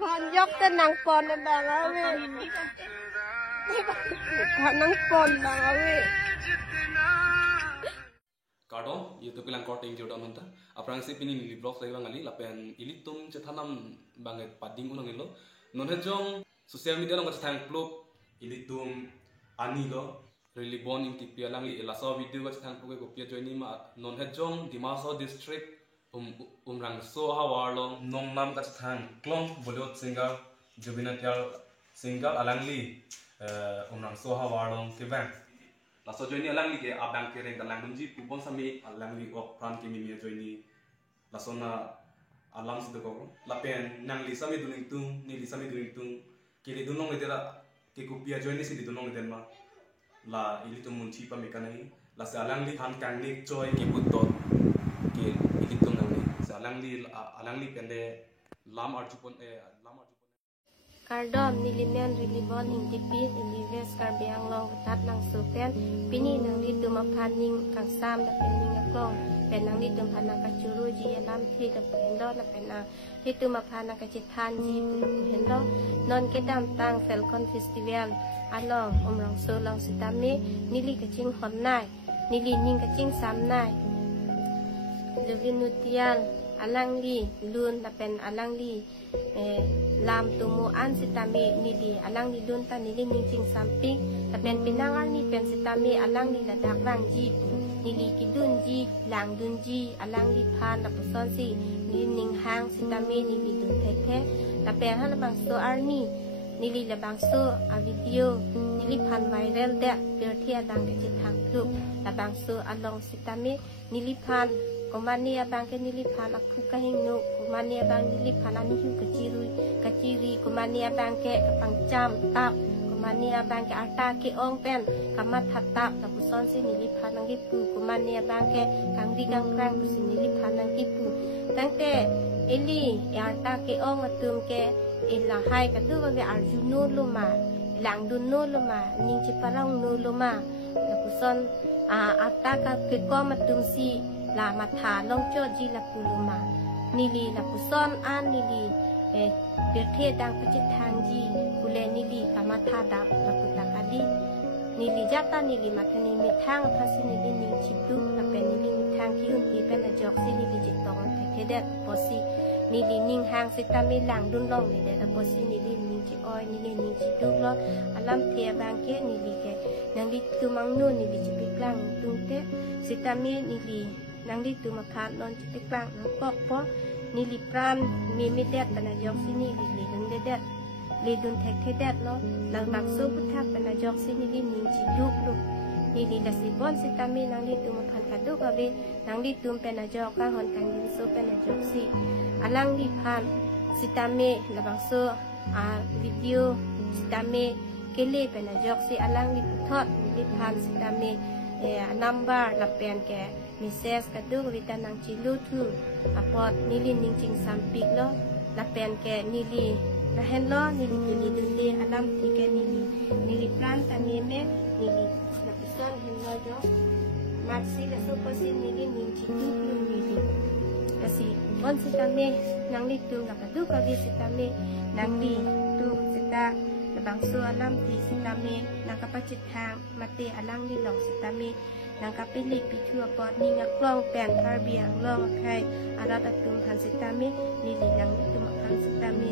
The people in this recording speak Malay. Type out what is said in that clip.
พันยกแต่นางปอนนะบางเอาเว้ยพันนางปอนบางเอาเว้ยKado, YouTube bilang korting jodoh manta. Aprang si pini nili vlog saya bangali, lapen ilitum cethanam banget pading unang ilo. Non hejong sosial media long cetang plug ilitum ani lo. Really born in tipi alang li elaso video cetang plug ko pia join ma. Non hejong Dimaso district rang so hawar lo. Nong nam cetang klong Bollywood singer Jubinatyal singer alang li rang so hawar lo kevang. Laso joini alang li ke abang kering dalang dunji pupon sami alang li ok pran kimi mia joini laso na alam sudah kau lapen nang li sami duning tung ni li sami duning tung kili dunong edera ke kupia joini si di dunong eden ma la ili tu munci pa mekanai la sa alang li han kang ni joy ki putot ke ili tung nang li sa alang li pende lam arjupon lam arjupon Kardom nilimen rilibon hingtipit ilives karbiang long tat nang supen pini nang litu mapaning kang sam na pening aklong penang litu panang kacuru ji alam thi da pendo la penang litu mapana kacitan ji pendo non kedam tang Falcon Festival along omrang so long sitame nili kacing honnai nili ning kacing samnai Jovinutial alang li lun la pen alang li lam tumu an sitami nili alang li lun ta nili ning ting samping la pen pinangal ni pen sitami alang li la dak rang ji nili kidun ji lang dun ji alang li phan la puson si nili ning hang sitami nili dun thek la pen han bang so arni nili la bang so a video nili phan viral da per thia dang ke chithang club la bang so along sitami nili phan Kumania bang ke nilipan aku kahingno kumania bang nilipan anihu kaciri kumania bang ke kapangcam tap kumania bang ke arta ke ong pen kamat hatap tapuson si nilipan ang gipu kumania bang ke kangdi kangkrang si nilipan ang gipu tangte eli arta ke ong atum ke ilahai kadu babe arjunu luma lang dunu luma ning ciparang nu luma tapuson arta ke kom atum si la matha long cho ji la puluma nili la puson an nili birthe dang pachit thang ji kule nili ka matha da la putakadi nili jata nili mathani mithang phasi nili ning chitu la pe nili mithang ki un pi pen jok si nili jitong the de posi nili ning hang sitami lang dun long ni de posi nili ning chi oi nili ning chi du lo alam thia bang ke nili ke nang di tumang nu nili chi piklang tung te sitami nili nang di tu makat non citik lang nang kok po nili pran mi det pana jok sini li dun det li dun tek det lo nang maksu putak pana jok sini li ning ci duk lu nili la sibon sitami nang di tu mapan kadu kabe nang di tu pana jok ka hon kang di so pana jok si alang di pan sitami la bangso video sitami kele pana jok si alang di putot nili pan sitami number la pen ke Mrs. kadung wita nang cilu tu apot nili ning cing sampik lo la pen ke nili na hen lo nili duli alam tike nili plan tani me nili na pison hen lo jo maxi la so posi nili ning cilu tu nili kasi on sitame nang li tu la kadu ka vi sitame nang li tu sita bangso alam ti sitame nang kapacit hang mate alang li long sitame nang kapili pitu apot ni ngaklong pen karbiang long kai arat atum han sitame nili nang itu makan sitame